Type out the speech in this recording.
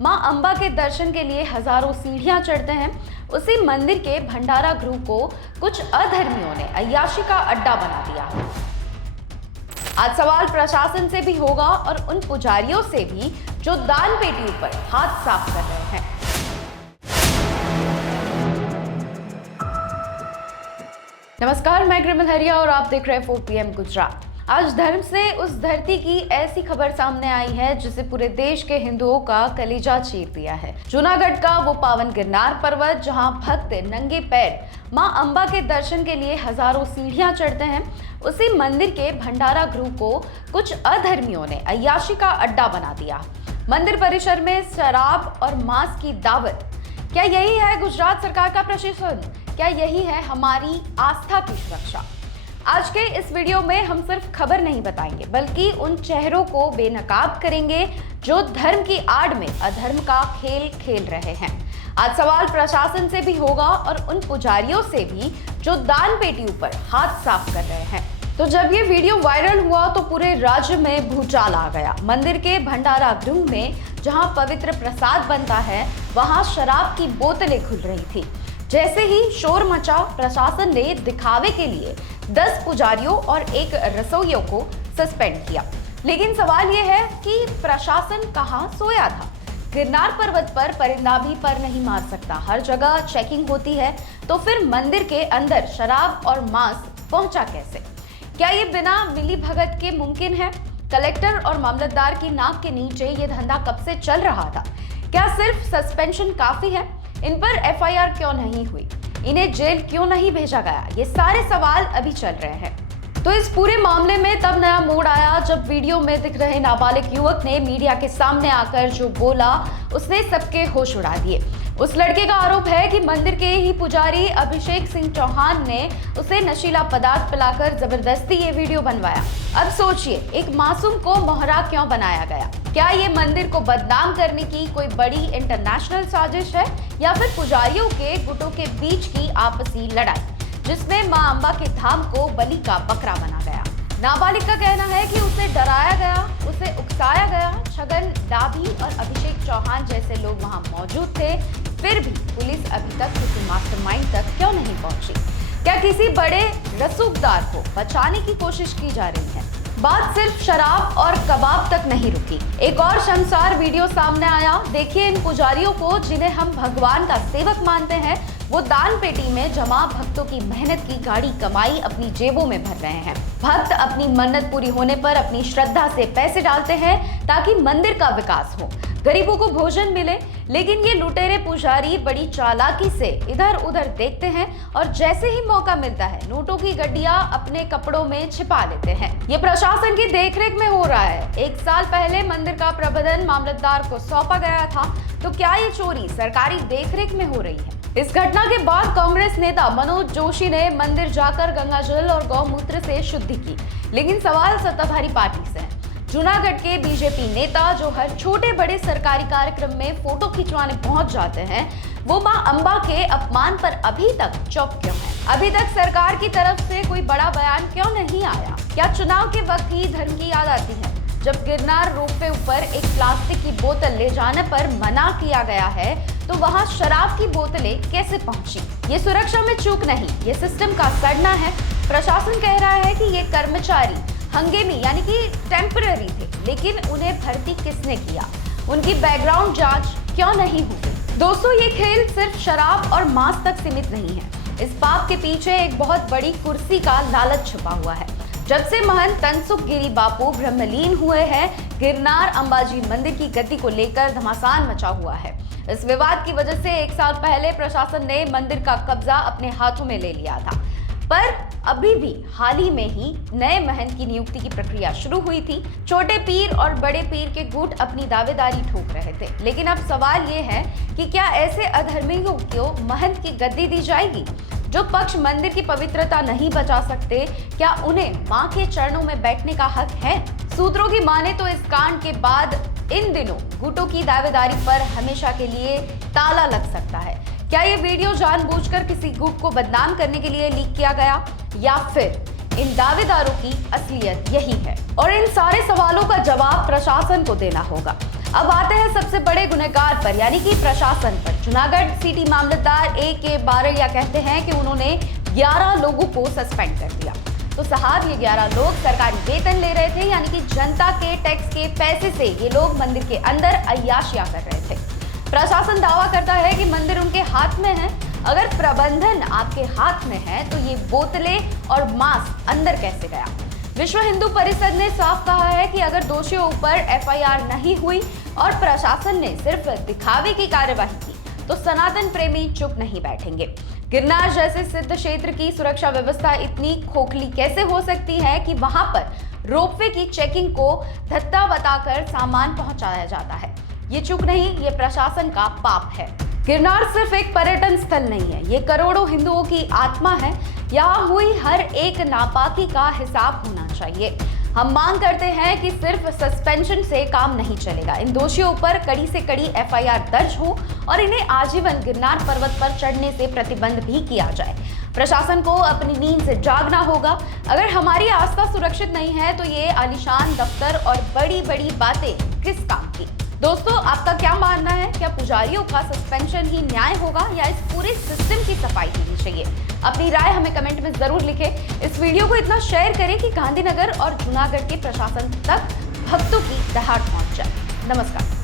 मां अंबा के दर्शन के लिए हजारों सीढ़ियां चढ़ते हैं। उसी मंदिर के भंडारा गृह को कुछ अधर्मियों ने अय्याशी का अड्डा बना दिया। आज सवाल प्रशासन से भी होगा और उन पुजारियों से भी जो दान पेटियों पर हाथ साफ कर रहे हैं। नमस्कार, मैं ग्रिमल हरिया और आप देख रहे हैं 4 PM गुजरात। आज धर्म से उस धरती की ऐसी खबर सामने आई है जिसे पूरे देश के हिंदुओं का कलेजा चीर दिया है। जूनागढ़ का वो पावन गिरनार पर्वत, जहां भक्त नंगे पैर मां अंबा के दर्शन के लिए हजारों सीढ़ियां चढ़ते हैं, उसी मंदिर के भंडारा गृह को कुछ अधर्मियों ने अय्याशी का अड्डा बना दिया। मंदिर परिसर में शराब और मांस की दावत। क्या यही है गुजरात सरकार का प्रशासन? क्या यही है हमारी आस्था की सुरक्षा? आज के इस वीडियो में हम सिर्फ खबर नहीं बताएंगे, बल्कि उन चेहरों को बेनकाब करेंगे जो धर्म की आड़ में अधर्म का खेल खेल रहे हैं। आज सवाल प्रशासन से भी होगा और उन पुजारियों से भी जो दान पेटियों पर हाथ साफ कर रहे हैं। तो जब ये वीडियो वायरल हुआ तो पूरे राज्य में भूचाल आ गया। मंदिर के भंडारा गृह में जहां पवित्र प्रसाद बनता है, वहां शराब की बोतलें खुल रही थी। जैसे ही शोर मचा, प्रशासन ने दिखावे के लिए 10 पुजारियों और एक रसोइयों को सस्पेंड किया। लेकिन सवाल यह है कि प्रशासन कहां सोया था? गिरनार पर्वत पर परिंदा भी पर नहीं मार सकता, हर जगह चेकिंग होती है, तो फिर मंदिर के अंदर शराब और मांस पहुंचा कैसे? क्या ये बिना मिली भगत के मुमकिन है? कलेक्टर और मामलतदार की नाक के नीचे ये धंधा कब से चल रहा था? क्या सिर्फ सस्पेंशन काफी है? इन पर FIR क्यों नहीं हुई? इन्हें जेल क्यों नहीं भेजा गया? ये सारे सवाल अभी चल रहे हैं। तो इस पूरे मामले में तब नया मोड़ आया जब वीडियो में दिख रहे नाबालिग युवक ने मीडिया के सामने आकर जो बोला, उसने सबके होश उड़ा दिए। उस लड़के का आरोप है कि मंदिर के ही पुजारी अभिषेक सिंह चौहान ने उसे नशीला पदार्थ पिलाकर जबरदस्ती ये वीडियो बनवाया। अब सोचिए, एक मासूम को मोहरा क्यों बनाया गया? क्या ये मंदिर को बदनाम करने की कोई बड़ी इंटरनेशनल साजिश है, या फिर पुजारियों के गुटों के बीच की आपसी लड़ाई, जिसमें मां अंबा के धाम को बलि का बकरा बना गया? नाबालिग का कहना है कि उसे डराया गया, उसे उकसाया गया। छगन डाभी और अभिषेक चौहान जैसे लोग वहां मौजूद थे, फिर भी पुलिस अभी तक किसी मास्टरमाइंड तक क्यों नहीं पहुंची? क्या किसी बड़े रसूखदार को बचाने की कोशिश की जा रही है? बात सिर्फ शराब और कबाब तक नहीं रुकी। एक और शर्मसार वीडियो सामने आया। देखिए इन पुजारियों को, जिन्हें हम भगवान का सेवक मानते हैं, वो दान पेटी में जमा भक्तों की मेहनत की गाढ़ी कमाई अपनी जेबों में भर रहे हैं। भक्त अपनी मन्नत पूरी होने पर अपनी श्रद्धा से पैसे डालते हैं ताकि मंदिर का विकास हो, गरीबों को भोजन मिले। लेकिन ये लुटेरे पुजारी बड़ी चालाकी से इधर उधर देखते हैं और जैसे ही मौका मिलता है, नोटों की गड्डियां अपने कपड़ों में छिपा लेते हैं। ये प्रशासन की देखरेख में हो रहा है। 1 साल पहले मंदिर का प्रबंधन मामलतदार को सौंपा गया था, तो क्या ये चोरी सरकारी देखरेख में हो रही है? इस घटना के बाद कांग्रेस नेता मनोज जोशी ने मंदिर जाकर गंगाजल और गौमूत्र से शुद्धि की। लेकिन सवाल सत्ताधारी पार्टी से है। जूनागढ़ के बीजेपी नेता, जो हर छोटे बड़े सरकारी कार्यक्रम में फोटो खिंचवाने पहुंच जाते हैं, वो मां अंबा के अपमान पर अभी तक चुप क्यों है? अभी तक सरकार की तरफ से कोई बड़ा बयान क्यों नहीं आया? क्या चुनाव के वक्त ही धर्म की याद आती है? जब गिरनार रोपवे ऊपर एक प्लास्टिक की बोतल ले जाने पर मना किया गया है, तो वहां शराब की बोतलें कैसे पहुंची? ये सुरक्षा में चूक नहीं, ये सिस्टम का सड़ना है। प्रशासन कह रहा है कि ये कर्मचारी हंगेमी यानी कि टेम्पररी थे, लेकिन उन्हें भर्ती किसने किया? उनकी बैकग्राउंड जांच क्यों नहीं हुई? दोस्तों, ये खेल सिर्फ शराब और मांस तक सीमित नहीं है। इस पाप के पीछे एक बहुत बड़ी कुर्सी का लालच छुपा हुआ है। जब से महंत तनसुख गिरी बापू ब्रह्मलीन हुए हैं, गिरनार अंबाजी मंदिर की गद्दी को लेकर घमासान मचा हुआ है। इस विवाद की वजह से 1 साल पहले प्रशासन ने मंदिर का कब्जा अपने हाथों में ले लिया था, पर अभी भी हाल ही में ही नए महंत की नियुक्ति की प्रक्रिया शुरू हुई थी। छोटे पीर और बड़े पीर के गुट अपनी दावेदारी ठोक रहे थे। लेकिन अब सवाल ये है कि क्या ऐसे अधर्मियों को महंत की गद्दी दी जाएगी? जो पक्ष मंदिर की पवित्रता नहीं बचा सकते, क्या उन्हें मां के चरणों में बैठने का हक है? सूत्रों की माने तो इस कांड के बाद इन दिनों गुटों की दावेदारी पर हमेशा के लिए ताला लग सकता है। क्या ये वीडियो जानबूझकर किसी गुट को बदनाम करने के लिए लीक किया गया, या फिर इन दावेदारों की असलियत यही है? और इन सारे सवालों का जवाब प्रशासन को देना होगा। अब आते हैं सबसे बड़े गुनहगार पर, यानी कि प्रशासन पर। जूनागढ़ सिटी मामलतदार A.K. बारैया कहते हैं कि उन्होंने 11 लोगों को सस्पेंड कर दिया। तो साहब, ये 11 लोग सरकारी वेतन ले रहे थे, यानी कि जनता के टैक्स के पैसे से ये लोग मंदिर के अंदर अय्याशियां कर रहे थे। प्रशासन दावा करता है कि मंदिर उनके हाथ में है। अगर प्रबंधन आपके हाथ में है तो ये बोतलें और मास्क अंदर कैसे गया? विश्व हिंदू परिषद ने साफ कहा है कि अगर दोषियों ऊपर FIR नहीं हुई और प्रशासन ने सिर्फ दिखावे की कार्यवाही की तो सनातन प्रेमी चुप नहीं बैठेंगे। गिरनार जैसे सिद्ध क्षेत्र की सुरक्षा व्यवस्था इतनी खोखली कैसे हो सकती है कि वहां पर रोपवे की चेकिंग को धत्ता बताकर सामान पहुंचाया जाता है? ये चूक नहीं, ये प्रशासन का पाप है। गिरनार सिर्फ एक पर्यटन स्थल नहीं है, ये करोड़ों हिंदुओं की आत्मा है। यहाँ हुई हर एक नापाकी का हिसाब होना चाहिए। हम मांग करते हैं कि सिर्फ सस्पेंशन से काम नहीं चलेगा। इन दोषियों पर कड़ी से कड़ी FIR दर्ज हो और इन्हें आजीवन गिरनार पर्वत पर चढ़ने से प्रतिबंध भी किया जाए। प्रशासन को अपनी नींद से जागना होगा। अगर हमारी आस्था सुरक्षित नहीं है तो ये आलीशान दफ्तर और बड़ी बड़ी बातें किस काम की? दोस्तों, आपका क्या मानना है? क्या पुजारियों का सस्पेंशन ही न्याय होगा या इस पूरे सिस्टम की सफाई होनी चाहिए? अपनी राय हमें कमेंट में जरूर लिखें। इस वीडियो को इतना शेयर करें कि गांधीनगर और जूनागढ़ के प्रशासन तक भक्तों की दहाड़ पहुंच जाए। नमस्कार।